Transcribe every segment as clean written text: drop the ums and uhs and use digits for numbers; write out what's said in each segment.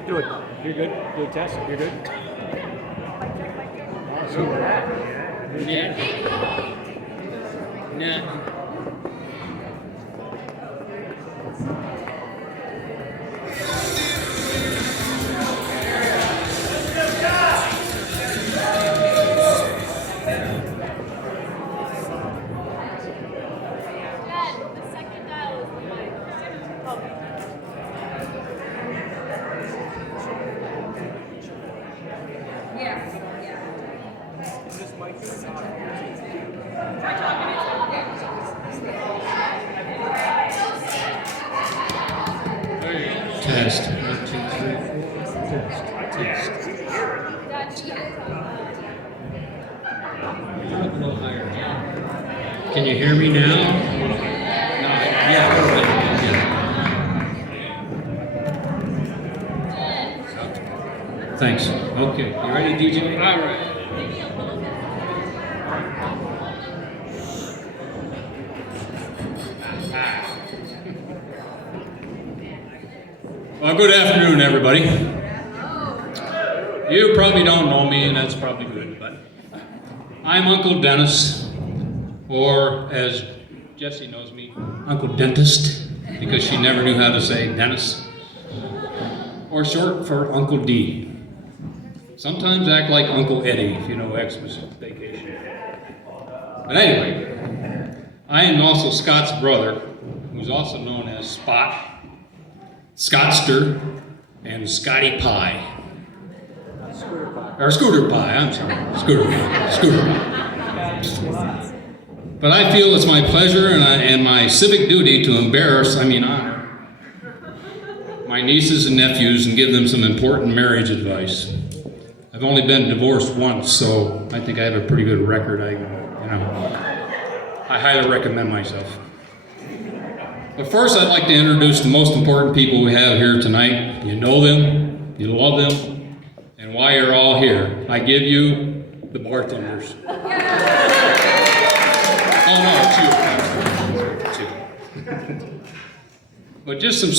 Just do it. You're good. Do a test. You're good. See that? Yeah. Nah. Test. 1, 2, 3, 4. Test. Can you hear me now? No. Yeah. Thanks. Okay. You ready, DJ? All right. Well, good afternoon, everybody. You probably don't know me, and that's probably good, but I'm Uncle Dennis, or as Jessie knows me, Uncle Dentist, because she never knew how to say Dennis, or short for Uncle D. Sometimes act like Uncle Eddie, if you know Xmas Vacation. But anyway, I am also Scott's brother, who's also known as Spot, Scottster, and Scotty Pie. Or Scooter Pie, I'm sorry. Scooter Pie. But I feel it's my pleasure and my civic duty to honor my nieces and nephews and give them some important marriage advice. I've only been divorced once, so I think I have a pretty good record. I highly recommend myself. But first, I'd like to introduce the most important people we have here tonight. You know them, you love them, and why you're all here. I give you the bartenders. Oh no, it's you. But just some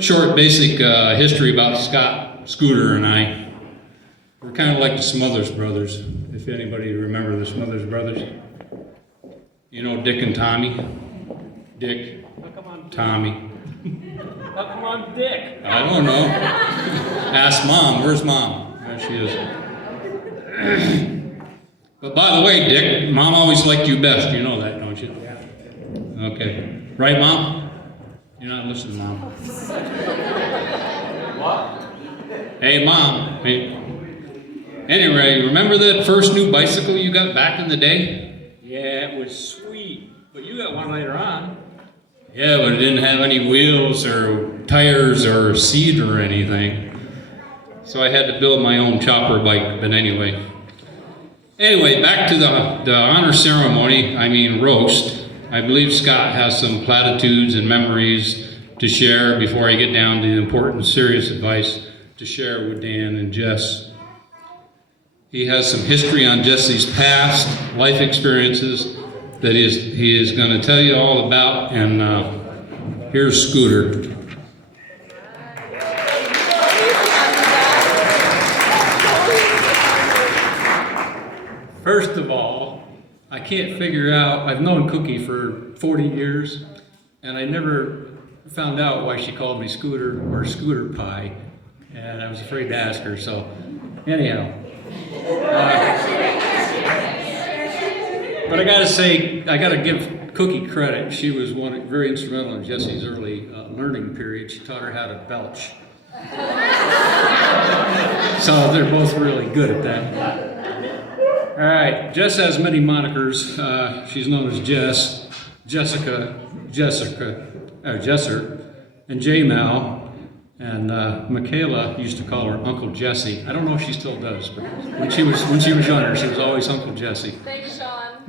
short basic history about Scott, Scooter, and I. We're kind of like the Smothers Brothers, if anybody remember the Smothers Brothers. You know Dick and Tommy? Dick. Tommy. How come I'm Dick? I don't know. Ask Mom. Where's Mom? There she is. But by the way, Dick, Mom always liked you best. You know that, don't you? Yeah. Okay. Right, Mom? You're not listening, Mom. What? Hey, Mom. Hey. Anyway, remember that first new bicycle you got back in the day? Yeah, it was sweet. But you got one later on. Yeah, but it didn't have any wheels or tires or seat or anything. So I had to build my own chopper bike, but anyway. Anyway, back to the honor ceremony, roast. I believe Scott has some platitudes and memories to share before I get down to the important, serious advice to share with Dan and Jess. He has some history on Jessie's past, life experiences, that he is going to tell you all about, and here's Scooter. First of all, I can't figure out, I've known Cookie for 40 years, and I never found out why she called me Scooter or Scooter Pie, and I was afraid to ask her, so anyhow. But I gotta say, I gotta give Cookie credit. She was very instrumental in Jessie's early learning period. She taught her how to belch. So they're both really good at that. All right, Jess has many monikers. She's known as Jess, Jesser, and J-Mal. And Michaela used to call her Uncle Jessie. I don't know if she still does, but when she was younger, she was always Uncle Jessie. Thanks, Sean.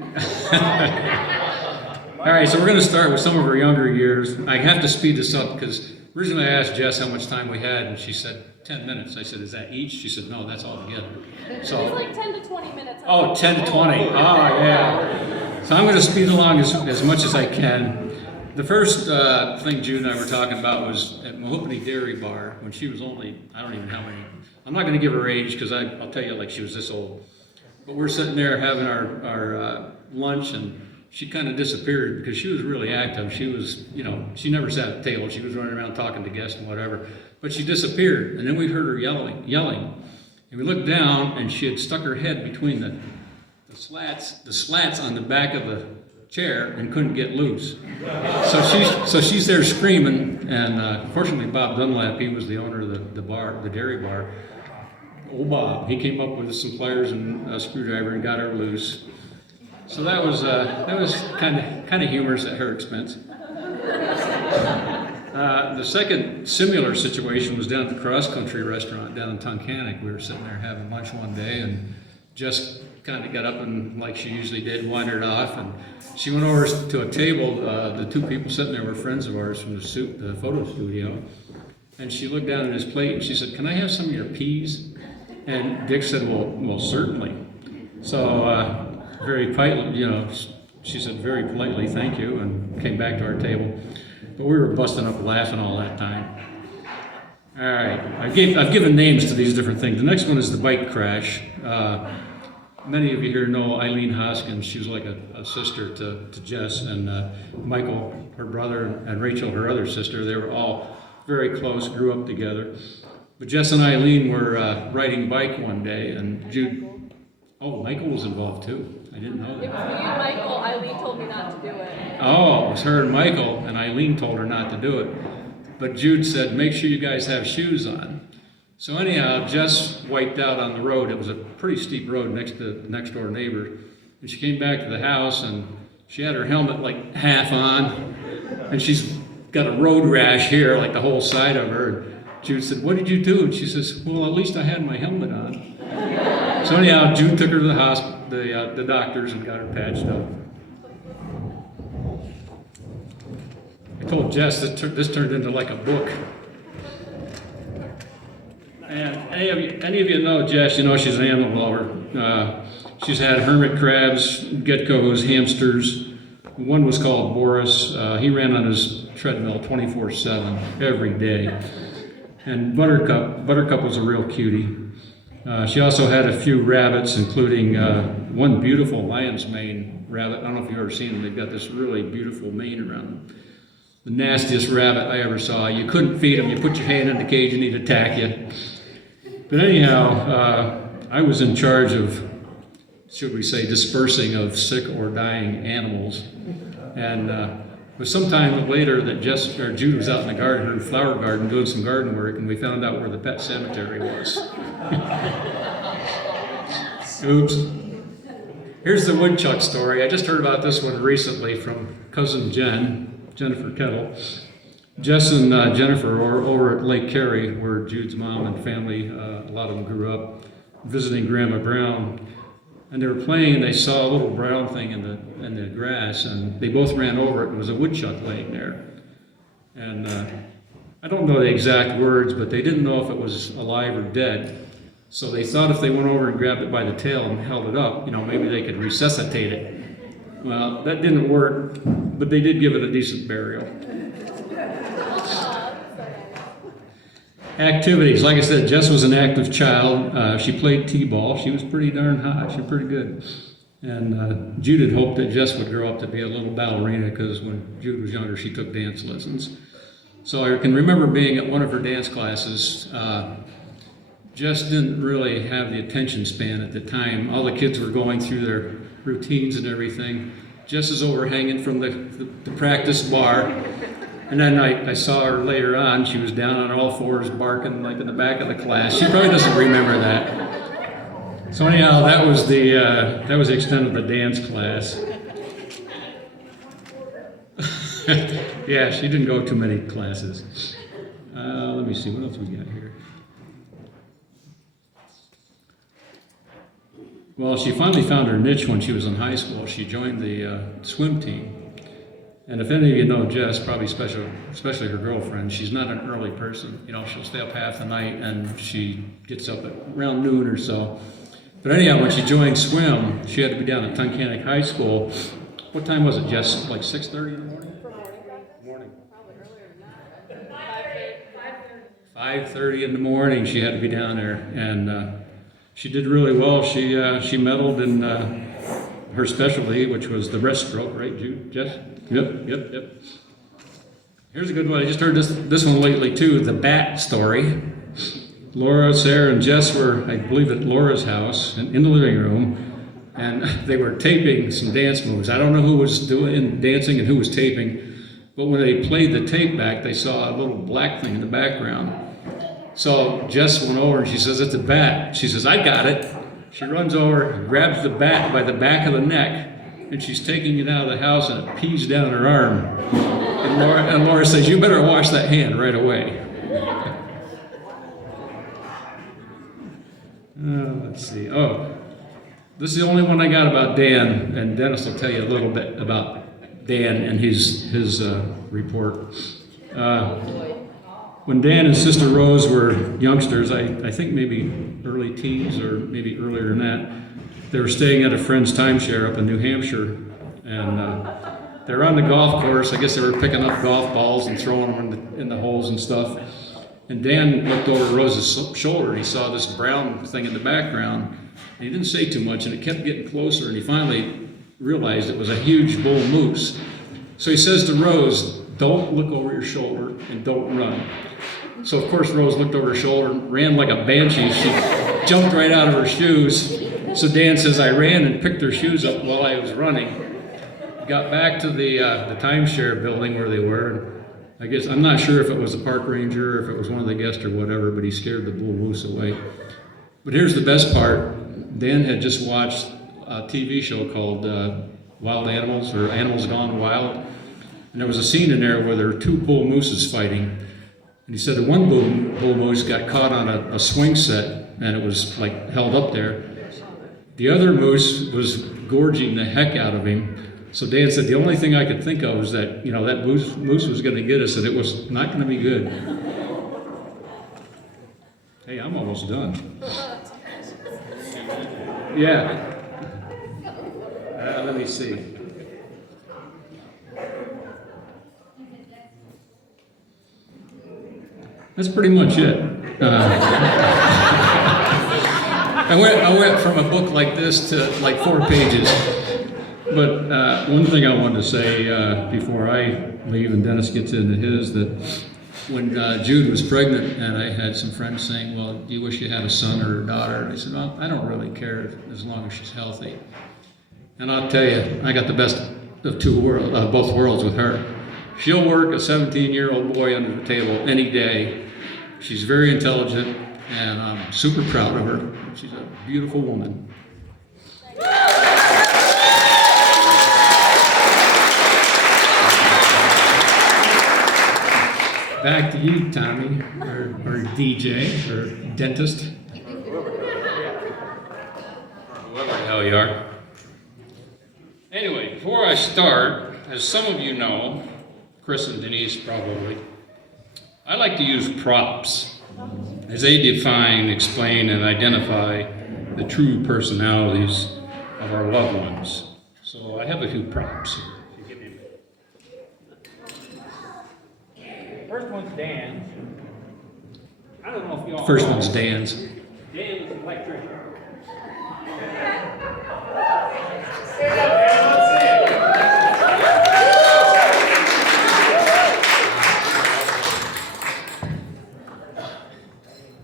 All right, so we're going to start with some of her younger years. I have to speed this up because originally I asked Jess how much time we had, and she said 10 minutes. I said, is that each? She said, no, that's all together. So, it was like 10 to 20 minutes. Oh, 10 to 20. Oh, yeah. So I'm going to speed along as much as I can. The first thing Jude and I were talking about was at Mahogany Dairy Bar when she was only, I don't even know how many, I'm not going to give her age because I'll tell you like she was this old. But we're sitting there having our lunch and she kind of disappeared because she was really active. She was, she never sat at the table. She was running around talking to guests and whatever. But she disappeared and then we heard her yelling. And we looked down and she had stuck her head between the slats on the back of the chair and couldn't get loose. So she's there screaming, and fortunately Bob Dunlap, he was the owner of the bar, the dairy bar. Old Bob, he came up with some pliers and a screwdriver and got her loose. So that was kind of humorous at her expense. The second similar situation was down at the Cross Country restaurant down in Tunkhannock. We were sitting there having lunch one day, and Jess kind of got up and, like she usually did, wandered off, and she went over to a table. The two people sitting there were friends of ours from the photo studio, and she looked down at his plate and she said, "Can I have some of your peas?" And Dick said, "Well, certainly." So very politely, she said very politely, "Thank you," and came back to our table. But we were busting up laughing all that time. All right, I've given names to these different things. The next one is the bike crash. Many of you here know Eileen Hoskins. She was like a sister to Jess, and Michael, her brother, and Rachel, her other sister. They were all very close, grew up together. But Jess and Eileen were riding bike one day, and Michael was involved too. I didn't know that. It was me and Michael. Eileen told me not to do it. Oh, it was her and Michael, and Eileen told her not to do it. But Jude said, "Make sure you guys have shoes on." So anyhow, Jess wiped out on the road. It was a pretty steep road next to the next door neighbor. And she came back to the house and she had her helmet like half on. And she's got a road rash here, like the whole side of her. And Jude said, "What did you do?" And she says, "Well, at least I had my helmet on." So anyhow, Jude took her to the hospital, the doctors, and got her patched up. I told Jess that this turned into like a book. And any of you know Jess, she's an animal lover. She's had hermit crabs, geckos, hamsters. One was called Boris. He ran on his treadmill 24/7 every day. And Buttercup was a real cutie. She also had a few rabbits, including one beautiful lion's mane rabbit. I don't know if you've ever seen them. They've got this really beautiful mane around them. The nastiest rabbit I ever saw. You couldn't feed them. You put your hand in the cage and he'd attack you. But anyhow, I was in charge of, should we say, dispersing of sick or dying animals. And it was sometime later that Jude was out in the garden, her flower garden, doing some garden work, and we found out where the pet cemetery was. Oops. Here's the woodchuck story. I just heard about this one recently from cousin Jennifer Kettle. Jess and Jennifer were over at Lake Carey, where Jude's mom and family, a lot of them grew up, visiting Grandma Brown. And they were playing, and they saw a little brown thing in the grass, and they both ran over it. It was a woodchuck laying there. And I don't know the exact words, but they didn't know if it was alive or dead. So they thought if they went over and grabbed it by the tail and held it up, maybe they could resuscitate it. Well, that didn't work, but they did give it a decent burial. Activities. Like I said, Jess was an active child. She played t-ball. She was pretty darn hot. She was pretty good. And Jude had hoped that Jess would grow up to be a little ballerina because when Jude was younger, she took dance lessons. So I can remember being at one of her dance classes. Jess didn't really have the attention span at the time. All the kids were going through their routines and everything. Jess is overhanging from the practice bar. And then I saw her later on. She was down on all fours barking like in the back of the class. She probably doesn't remember that. So anyhow, that was the extent of the dance class. Yeah, she didn't go too many classes. Let me see, what else we got here? Well, she finally found her niche when she was in high school. She joined the swim team. And if any of you know Jess, probably especially her girlfriend, she's not an early person. She'll stay up half the night and she gets up at around noon or so. But anyhow, when she joined swim, she had to be down at Tunkhannock High School. What time was it, Jess? Like 6:30 in the morning? 5:30 in the morning. She had to be down there, and she did really well. She medaled in her specialty, which was the breaststroke, right, Jess? Yep. Here's a good one. I just heard this one lately too. The bat story. Laura, Sarah, and Jess were, I believe, at Laura's house in the living room, and they were taping some dance moves. I don't know who was doing dancing and who was taping, but when they played the tape back, they saw a little black thing in the background. So Jess went over and she says, "It's a bat." She says, "I got it." She runs over, grabs the bat by the back of the neck, and she's taking it out of the house, and it pees down her arm. And Laura says, "You better wash that hand right away." Let's see. Oh, this is the only one I got about Dan, and Dennis will tell you a little bit about Dan and his report. When Dan and Sister Rose were youngsters, I think maybe early teens or maybe earlier than that, they were staying at a friend's timeshare up in New Hampshire, and they were on the golf course. I guess they were picking up golf balls and throwing them in the holes and stuff. And Dan looked over Rose's shoulder and he saw this brown thing in the background. And he didn't say too much, and it kept getting closer, and he finally realized it was a huge bull moose. So he says to Rose, "Don't look over your shoulder and don't run." So of course Rose looked over her shoulder and ran like a banshee. She jumped right out of her shoes. So Dan says, "I ran and picked her shoes up while I was running." Got back to the timeshare building where they were. And I guess, I'm not sure if it was a park ranger or if it was one of the guests or whatever, but he scared the bull moose away. But here's the best part. Dan had just watched a TV show called Wild Animals, or Animals Gone Wild. And there was a scene in there where there were two bull mooses fighting. And he said that one bull moose got caught on a swing set, and it was like held up there. The other moose was gorging the heck out of him. So Dan said, the only thing I could think of was that, that moose was going to get us, and it was not going to be good. Hey, I'm almost done. Yeah. Let me see. That's pretty much it. I went from a book like this to like 4 pages. But one thing I wanted to say before I leave and Dennis gets into his, that when Jude was pregnant and I had some friends saying, "Well, do you wish you had a son or a daughter?" And I said, "Well, I don't really care as long as she's healthy." And I'll tell you, I got the best of both worlds with her. She'll work a 17-year-old boy under the table any day. She's very intelligent, and I'm super proud of her. She's a beautiful woman. Back to you, Tommy, or DJ, or dentist. Whoever the hell you are. Anyway, before I start, as some of you know, Chris and Denise probably, I like to use props as they define, explain, and identify the true personalities of our loved ones. So I have a few props here. First one's Dan. I don't know if y'all. First one's Dan's. Dan was an electrician.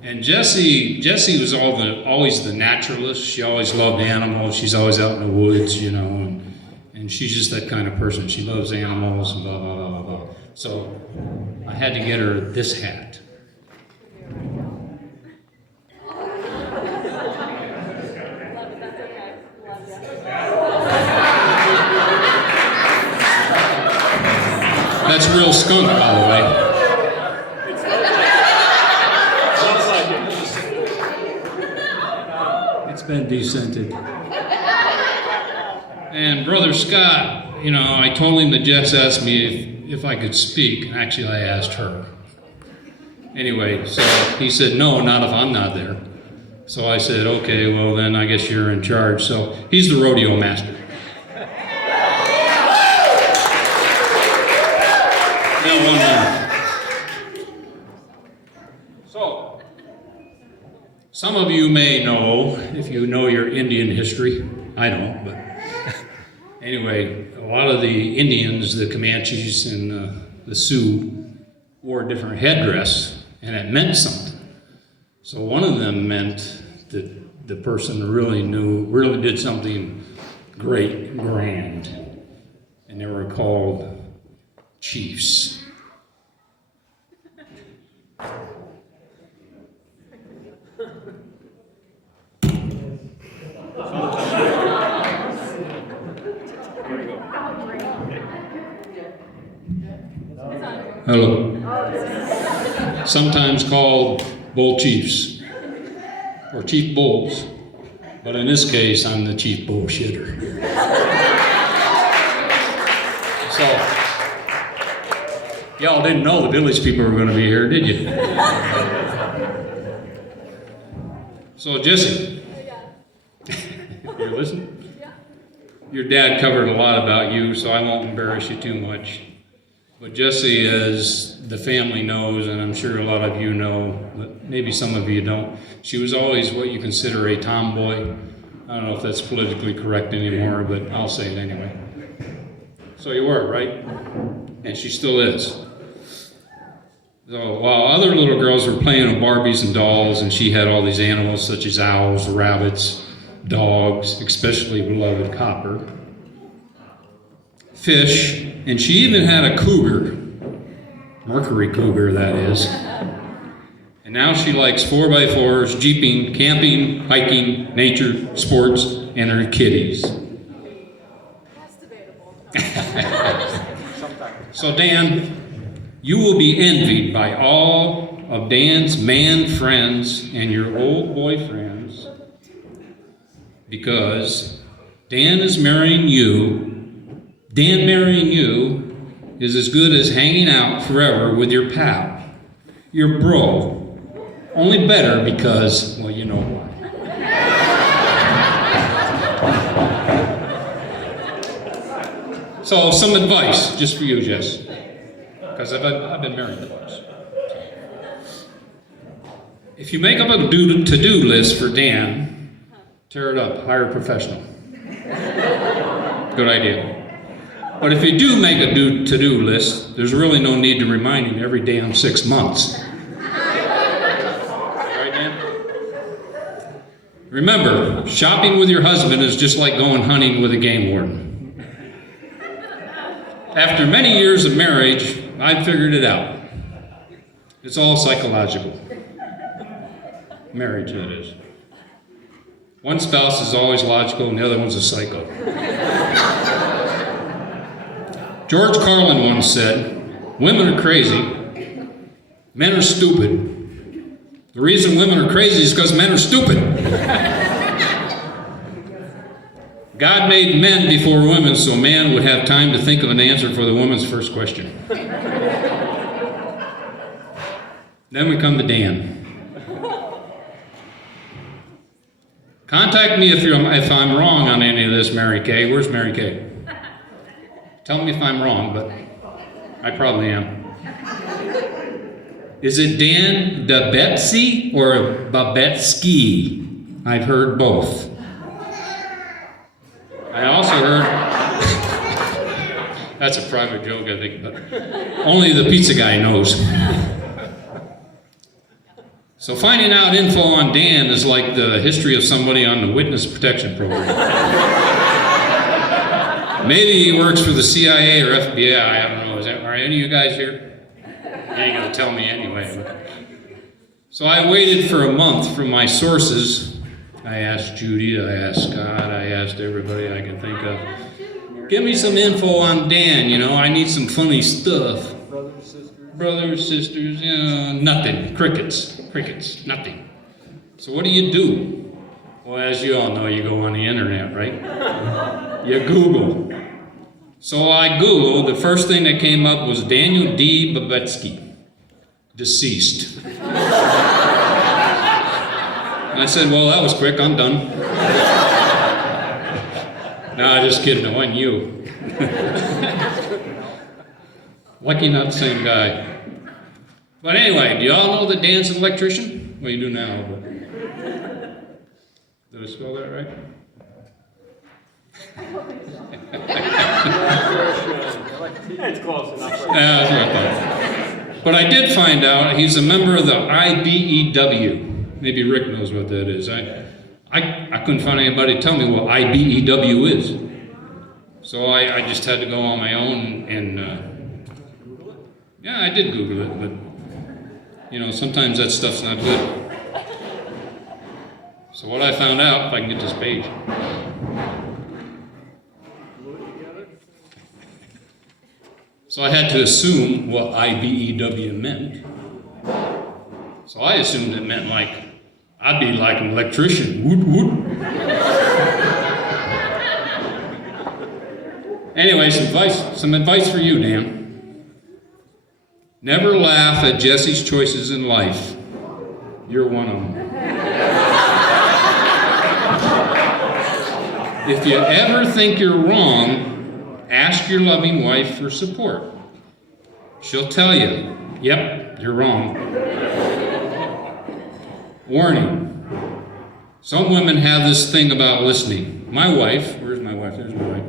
And Jessie was always the naturalist. She always loved animals. She's always out in the woods, and she's just that kind of person. She loves animals and blah, blah, blah, blah, blah. So I had to get her this hat. That's real skunk, by the way. It's been descented. And Brother Scott, I told him that Jess asked me if I could speak. Actually, I asked her. Anyway, so he said, no, not if I'm not there. So I said, okay, well then I guess you're in charge. So he's the rodeo master. Now, one more. Some of you may know, if you know your Indian history. I don't, but anyway, a lot of the Indians, the Comanches and the Sioux, wore a different headdress, and it meant something. So one of them meant that the person really did something great and grand, and they were called chiefs. Hello. Sometimes called bull chiefs or chief bulls, but in this case, I'm the chief bullshitter. So, y'all didn't know the village people were going to be here, did you? So, Jesse, you listen? Yeah. Your dad covered a lot about you, so I won't embarrass you too much. But Jessie, as the family knows, and I'm sure a lot of you know, but maybe some of you don't, she was always what you consider a tomboy. I don't know if that's politically correct anymore, but I'll say it anyway. So you were, right? And she still is. So while other little girls were playing with Barbies and dolls, and she had all these animals such as owls, rabbits, dogs, especially beloved Copper, fish, and she even had a cougar, Mercury cougar that is. And now she likes 4x4s, jeeping, camping, hiking, nature, sports, and her kitties. That's debatable. So Dan, you will be envied by all of Dan's man friends and your old boyfriends because Dan is marrying you. Dan marrying you is as good as hanging out forever with your pal, your bro. Only better because, well, you know why. So, some advice just for you, Jess, because I've been married twice. If you make up a to-do list for Dan, tear it up, hire a professional. Good idea. But if you do make a to-do list, there's really no need to remind him every damn 6 months. Right, Dan? Remember, shopping with your husband is just like going hunting with a game warden. After many years of marriage, I figured it out. It's all psychological. Marriage, that is. One spouse is always logical and the other one's a psycho. George Carlin once said, "Women are crazy, men are stupid. The reason women are crazy is because men are stupid." God made men before women so man would have time to think of an answer for the woman's first question. Then we come to Dan. Contact me if I'm wrong on any of this, Mary Kay. Where's Mary Kay? Tell me if I'm wrong, but I probably am. Is it Dan Babetsy or Babetsky? I've heard both. I also heard, that's a private joke, I think, but only the pizza guy knows. So finding out info on Dan is like the history of somebody on the witness protection program. Maybe he works for the CIA or FBI, I don't know. Are any of you guys here? You ain't gonna tell me anyway. So I waited for a month from my sources. I asked Judy, I asked Scott, I asked everybody I could think of. Give me some info on Dan, I need some funny stuff. Brothers, sisters, nothing. Crickets, nothing. So what do you do? Well, as you all know, you go on the internet, right? You Google. So I Googled, the first thing that came up was Daniel D. Babetsky, deceased. And I said, well, that was quick, I'm done. Nah, just kidding, it wasn't you. Lucky not the same guy. But anyway, do y'all know that Dan's an electrician? Well, you do now, but Did I spell that right? It's close enough. Yeah, that's what I thought. But I did find out he's a member of the IBEW. Maybe Rick knows what that is. I couldn't find anybody to tell me what IBEW is. So I just had to go on my own and yeah, I did Google it, but sometimes that stuff's not good. So what I found out, if I can get this page. So I had to assume what IBEW meant. So I assumed it meant I'd be like an electrician. Woot woot. Anyway, some advice for you, Dan. Never laugh at Jesse's choices in life. You're one of them. If you ever think you're wrong, ask your loving wife for support. She'll tell you, yep, you're wrong. Warning. Some women have this thing about listening. My wife, where's my wife? There's my wife.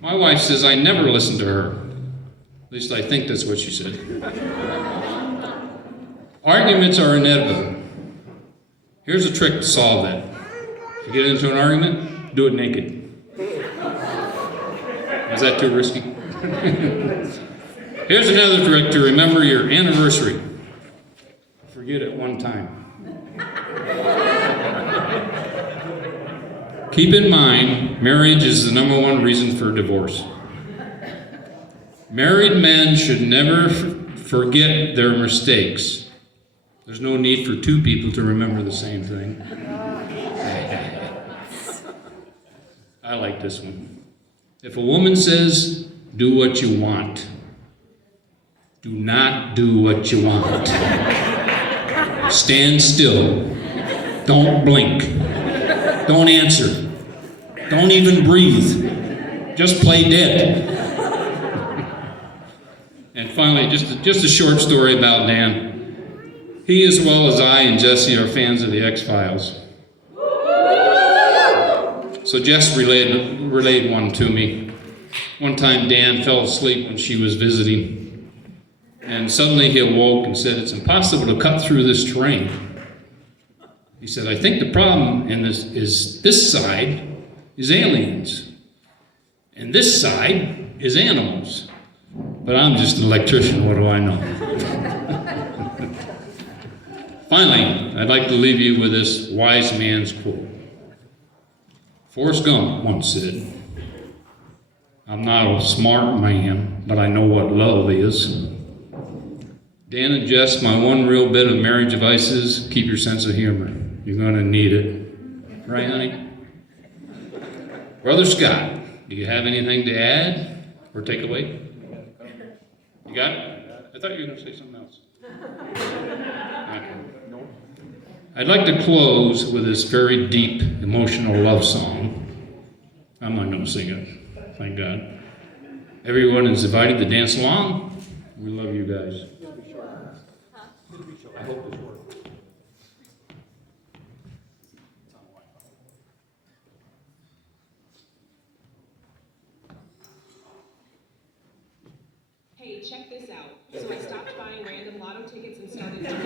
My wife says I never listen to her. At least I think that's what she said. Arguments are inevitable. Here's a trick to solve that. If you get into an argument, do it naked. Is that too risky? Here's another trick to remember your anniversary. Forget it one time. Keep in mind, marriage is the #1 reason for divorce. Married men should never forget their mistakes. There's no need for two people to remember the same thing. I like this one. If a woman says, do what you want, do not do what you want. Stand still. Don't blink. Don't answer. Don't even breathe. Just play dead. And finally, just a short story about Dan. He, as well as I and Jesse, are fans of the X-Files. So Jess relayed one to me. One time Dan fell asleep when she was visiting. And suddenly he awoke and said, it's impossible to cut through this terrain. He said, I think the problem in this side is aliens. And this side is animals. But I'm just an electrician, what do I know? Finally, I'd like to leave you with this wise man's quote. Forrest Gump once said, I'm not a smart man, but I know what love is. Dan and Jess, my one real bit of marriage advice is keep your sense of humor. You're going to need it. Right, honey? Brother Scott, do you have anything to add or take away? You got it? I thought you were going to say something else. Okay. I'd like to close with this very deep, emotional love song. I'm not going to sing it, thank God. Everyone is invited to dance along. We love you guys. I hope this works. Hey, check this out. So I stopped buying random lotto tickets and started doing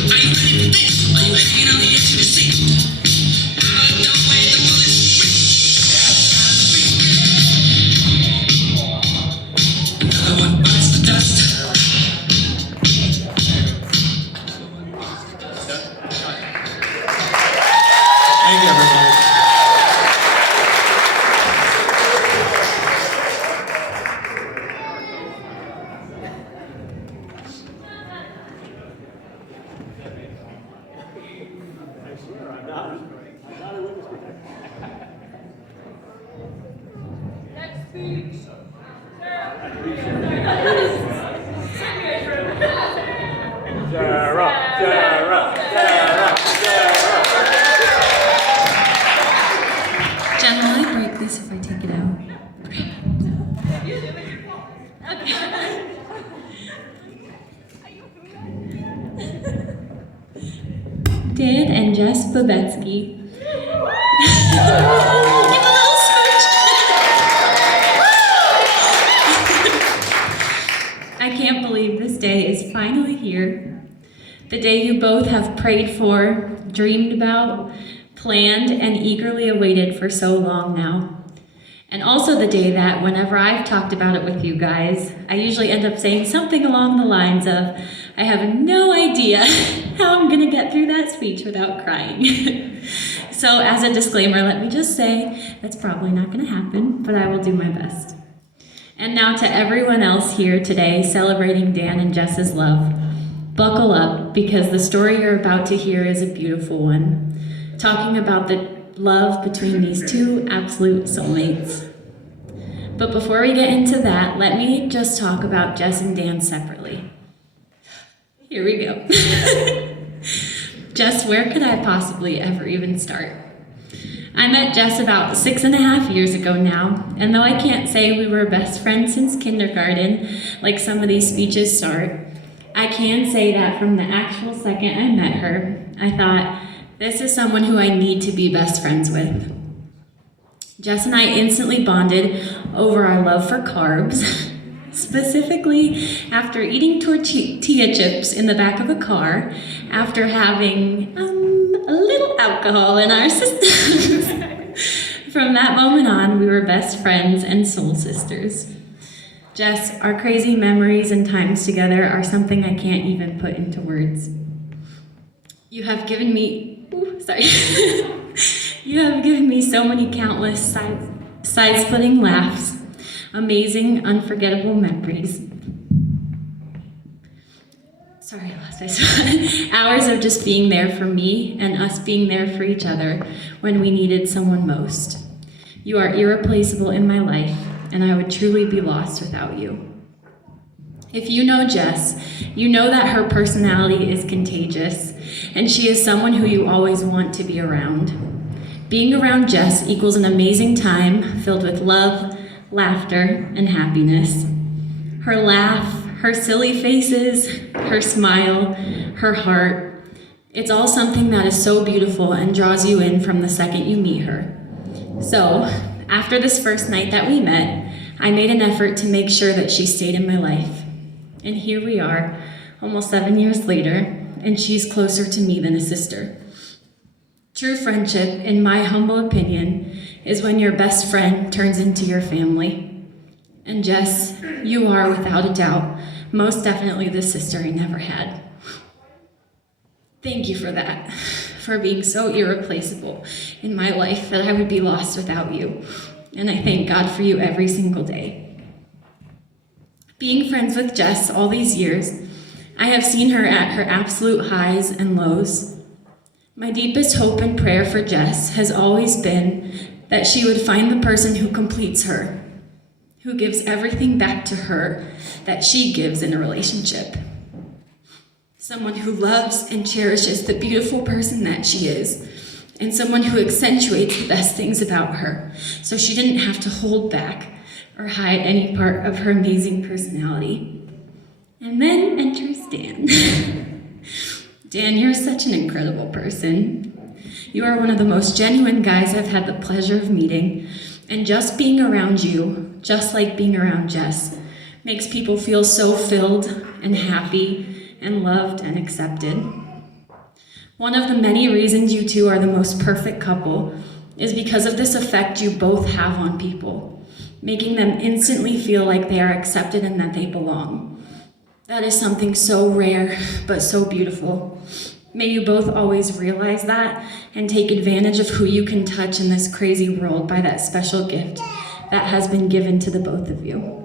Are you ready for this? Are you Next speech. Jen, will I break this if I take it out? Okay. Dan and Jess Babetsky. Give a little smooch. I can't believe this day is finally here. The day you both have prayed for, dreamed about, planned, and eagerly awaited for so long now. And also the day that, whenever I've talked about it with you guys, I usually end up saying something along the lines of, I have no idea how I'm gonna get through that speech without crying. So as a disclaimer, let me just say, that's probably not gonna happen, but I will do my best. And now to everyone else here today celebrating Dan and Jess's love, buckle up, because the story you're about to hear is a beautiful one, talking about the love between these two absolute soulmates. But before we get into that, let me just talk about Jess and Dan separately. Here we go. Jess, where could I possibly ever even start? I met Jess about 6.5 years ago now, and though I can't say we were best friends since kindergarten, like some of these speeches start, I can say that from the actual second I met her, I thought, this is someone who I need to be best friends with. Jess and I instantly bonded over our love for carbs, specifically after eating tortilla chips in the back of a car, after having a little alcohol in our systems. From that moment on, we were best friends and soul sisters. Jess, our crazy memories and times together are something I can't even put into words. You have given me You have given me so many countless side-splitting laughs, amazing, unforgettable memories. Sorry, I lost my spot. Hours of just being there for me and us being there for each other when we needed someone most. You are irreplaceable in my life, and I would truly be lost without you. If you know Jess, you know that her personality is contagious, and she is someone who you always want to be around. Being around Jess equals an amazing time filled with love, laughter, and happiness. Her laugh, her silly faces, her smile, her heart, it's all something that is so beautiful and draws you in from the second you meet her. So, after this first night that we met, I made an effort to make sure that she stayed in my life. And here we are, almost 7 years later, and she's closer to me than a sister. True friendship, in my humble opinion, is when your best friend turns into your family. And Jess, you are, without a doubt, most definitely the sister I never had. Thank you for that, for being so irreplaceable in my life that I would be lost without you. And I thank God for you every single day. Being friends with Jess all these years, I have seen her at her absolute highs and lows. My deepest hope and prayer for Jess has always been that she would find the person who completes her, who gives everything back to her that she gives in a relationship. Someone who loves and cherishes the beautiful person that she is, and someone who accentuates the best things about her, so she didn't have to hold back or hide any part of her amazing personality. And then enters Dan. Dan, you're such an incredible person. You are one of the most genuine guys I've had the pleasure of meeting, and just being around you, just like being around Jess, makes people feel so filled and happy and loved and accepted. One of the many reasons you two are the most perfect couple is because of this effect you both have on people, making them instantly feel like they are accepted and that they belong. That is something so rare, but so beautiful. May you both always realize that and take advantage of who you can touch in this crazy world by that special gift that has been given to the both of you.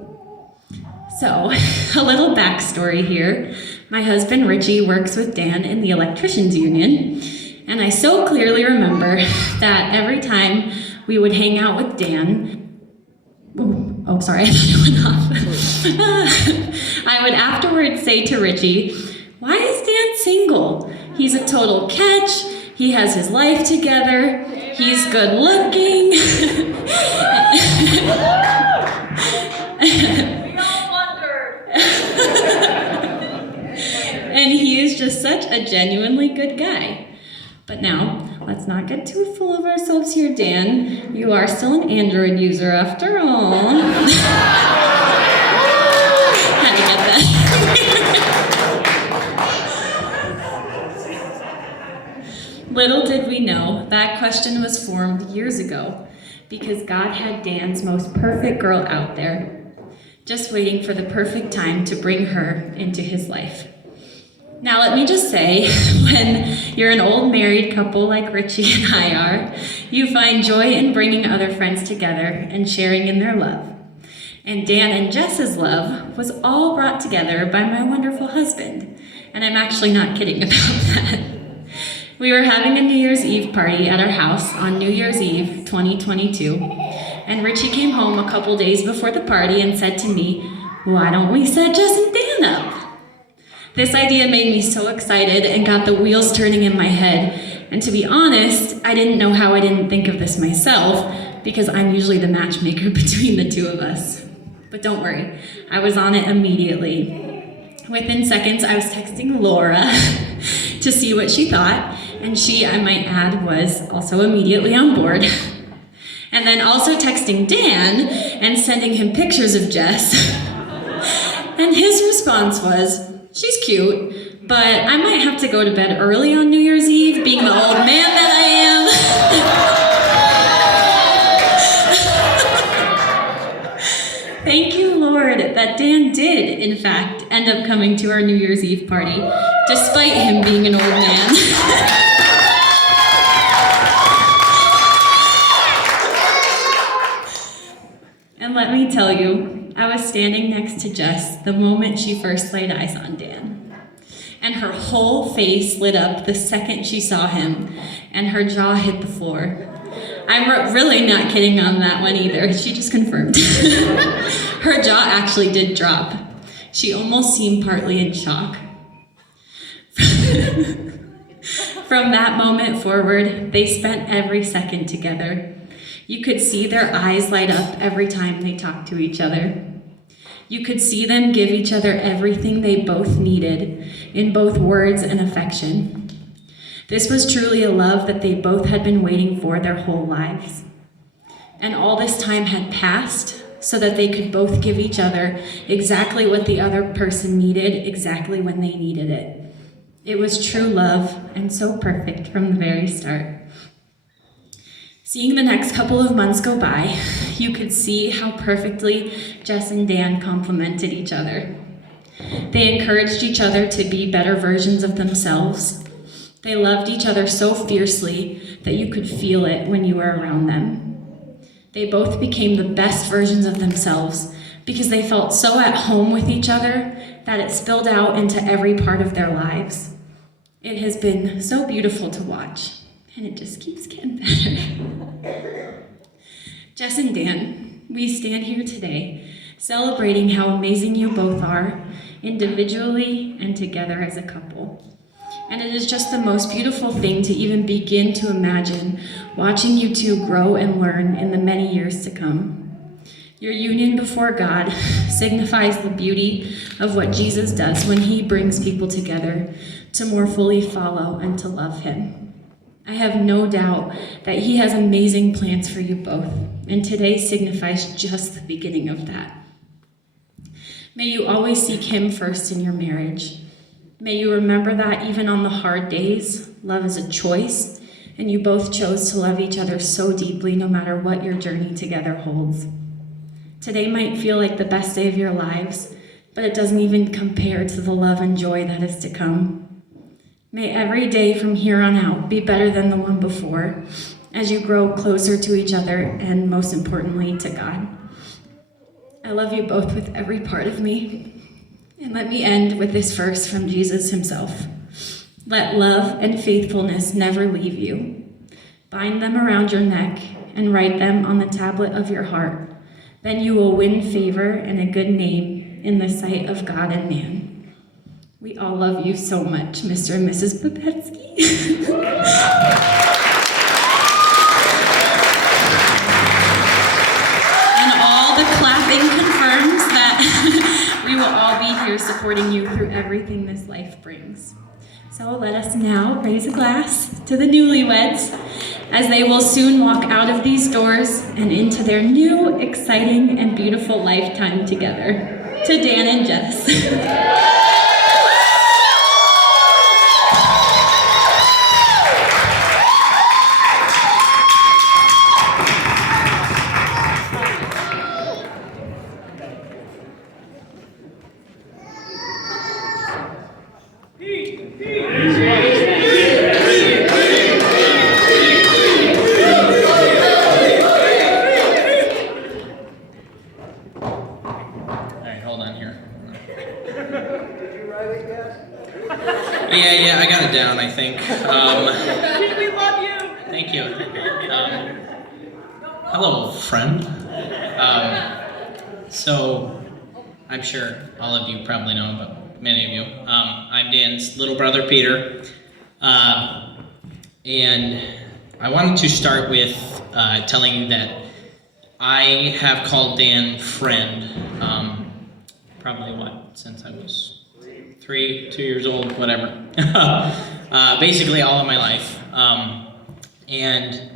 So, a little backstory here. My husband Richie works with Dan in the electricians union, And I so clearly remember that every time we would hang out with Dan, oh, sorry, I thought it went off. I would afterwards say to Richie, "Why is Dan single? He's a total catch. He has his life together. He's good looking." We all wondered. And he is just such a genuinely good guy. But now, let's not get too full of ourselves here, Dan. You are still an Android user after all. Had to get that. Little did we know that question was formed years ago because God had Dan's most perfect girl out there, just waiting for the perfect time to bring her into his life. Now, let me just say, when you're an old married couple like Richie and I are, you find joy in bringing other friends together and sharing in their love. And Dan and Jess's love was all brought together by my wonderful husband. And I'm actually not kidding about that. We were having a New Year's Eve party at our house on New Year's Eve 2022. And Richie came home a couple days before the party and said to me, "Why don't we set Jess and Dan up?" This idea made me so excited and got the wheels turning in my head. And to be honest, I didn't know how I didn't think of this myself, because I'm usually the matchmaker between the two of us. But don't worry, I was on it immediately. Within seconds, I was texting Laura to see what she thought, and she, I might add, was also immediately on board. And then also texting Dan and sending him pictures of Jess. And his response was, "She's cute, but I might have to go to bed early on New Year's Eve, being the old man that I am." Thank you, Lord, that Dan did, in fact, end up coming to our New Year's Eve party, despite him being an old man. And let me tell you, I was standing next to Jess the moment she first laid eyes on Dan. And her whole face lit up the second she saw him, and her jaw hit the floor. I'm really not kidding on that one either. She just confirmed. Her jaw actually did drop. She almost seemed partly in shock. From that moment forward, they spent every second together. You could see their eyes light up every time they talked to each other. You could see them give each other everything they both needed, in both words and affection. This was truly a love that they both had been waiting for their whole lives. And all this time had passed so that they could both give each other exactly what the other person needed, exactly when they needed it. It was true love, and so perfect from the very start. Seeing the next couple of months go by, you could see how perfectly Jess and Dan complemented each other. They encouraged each other to be better versions of themselves. They loved each other so fiercely that you could feel it when you were around them. They both became the best versions of themselves because they felt so at home with each other that it spilled out into every part of their lives. It has been so beautiful to watch. And it just keeps getting better. Jess and Dan, we stand here today celebrating how amazing you both are, individually and together as a couple. And it is just the most beautiful thing to even begin to imagine watching you two grow and learn in the many years to come. Your union before God signifies the beauty of what Jesus does when he brings people together to more fully follow and to love him. I have no doubt that he has amazing plans for you both, and today signifies just the beginning of that. May you always seek him first in your marriage. May you remember that even on the hard days, love is a choice, and you both chose to love each other so deeply no matter what your journey together holds. Today might feel like the best day of your lives, but it doesn't even compare to the love and joy that is to come. May every day from here on out be better than the one before as you grow closer to each other and, most importantly, to God. I love you both with every part of me. And let me end with this verse from Jesus himself. Let love and faithfulness never leave you. Bind them around your neck and write them on the tablet of your heart. Then you will win favor and a good name in the sight of God and man. We all love you so much, Mr. and Mrs. Popetsky. And all the clapping confirms that we will all be here supporting you through everything this life brings. So let us now raise a glass to the newlyweds as they will soon walk out of these doors and into their new, exciting, and beautiful lifetime together. To Dan and Jess. Yeah, I got it down, I think. We love you. Thank you. Hello, friend. So, I'm sure all of you probably know, but many of you. I'm Dan's little brother, Peter. And I wanted to start with telling you that I have called Dan friend, probably since I was 2 years old, whatever. Basically all of my life. And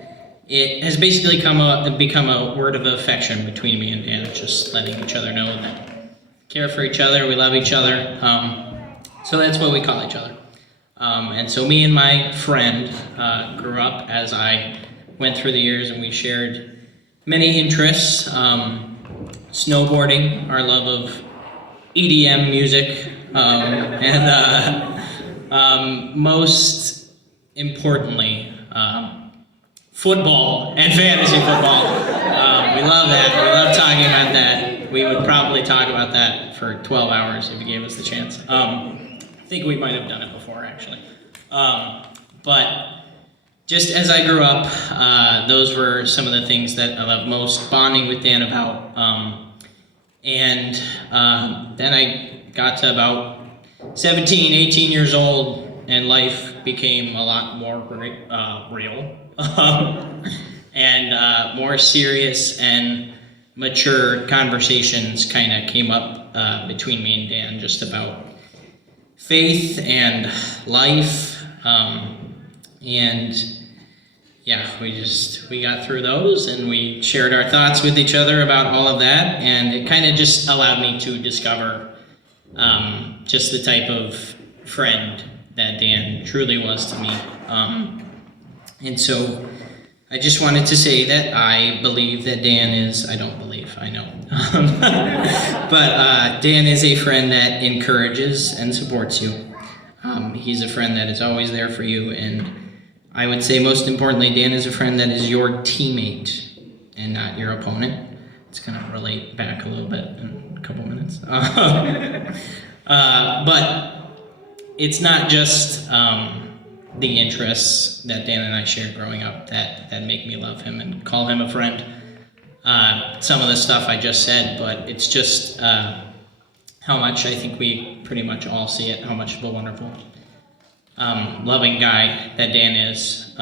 it has basically become a word of affection between me and Dan, just letting each other know that we care for each other, we love each other. So that's what we call each other. And so me and my friend grew up as I went through the years, and we shared many interests. Snowboarding, our love of EDM music, and most importantly, football and fantasy football. We love that. We love talking about that. We would probably talk about that for 12 hours if you gave us the chance. I think we might have done it before, actually. But just as I grew up, those were some of the things that I love most, bonding with Dan about. And then I got to about 17, 18 years old, and life became a lot more real and more serious, and mature conversations kind of came up between me and Dan just about faith and life. And yeah, we got through those, and we shared our thoughts with each other about all of that, and it kind of just allowed me to discover just the type of friend that Dan truly was to me. And so I just wanted to say that I believe that Dan is, I don't believe, I know. But Dan is a friend that encourages and supports you. He's a friend that is always there for you, and I would say most importantly, Dan is a friend that is your teammate and not your opponent. It's going to relate back a little bit in a couple minutes. But it's not just the interests that Dan and I shared growing up that make me love him and call him a friend. Some of the stuff I just said, but it's just how much I think we pretty much all see it, how much of a wonderful, loving guy that Dan is.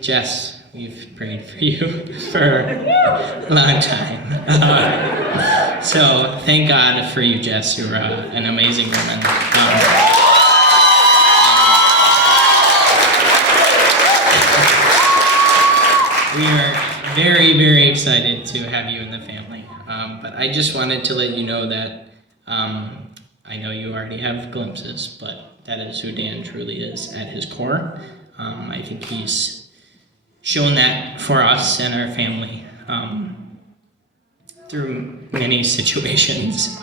Jess, we've prayed for you for a long time. So thank God for you, Jess. You're an amazing woman. We are very, very excited to have you in the family. But I just wanted to let you know that I know you already have glimpses, but that is who Dan truly is at his core. I think he's shown that for us and our family through many situations.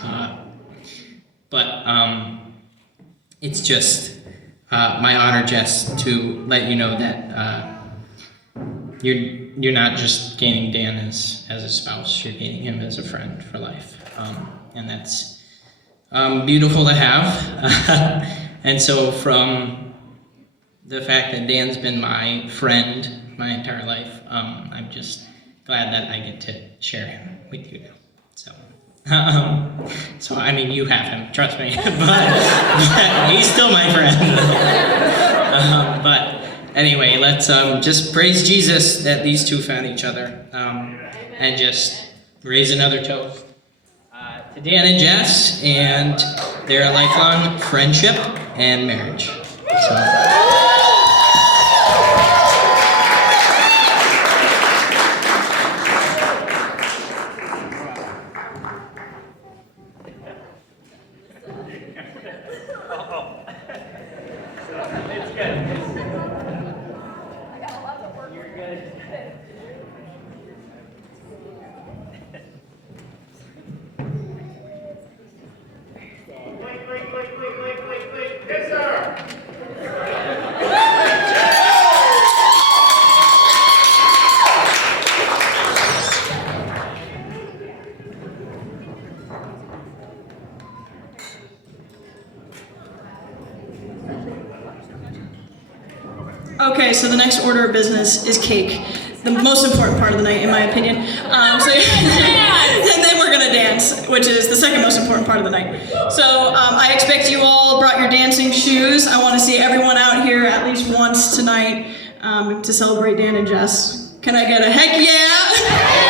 But it's just my honor, Jess, to let you know that you're not just gaining Dan as a spouse, you're gaining him as a friend for life. And that's beautiful to have. And so from the fact that Dan's been my friend my entire life, I'm just glad that I get to share him with you now. So I mean, you have him, trust me, but he's still my friend. But anyway, let's just praise Jesus that these two found each other, and just raise another toast to Dan and Jess and their lifelong friendship and marriage. So. Yes, sir. Okay, so the next order of business is cake. The most important part of the night, in my opinion. And then we're gonna dance, which is the second most important part of the night. So I expect you all brought your dancing shoes. I want to see everyone out here at least once tonight to celebrate Dan and Jess. Can I get a heck yeah?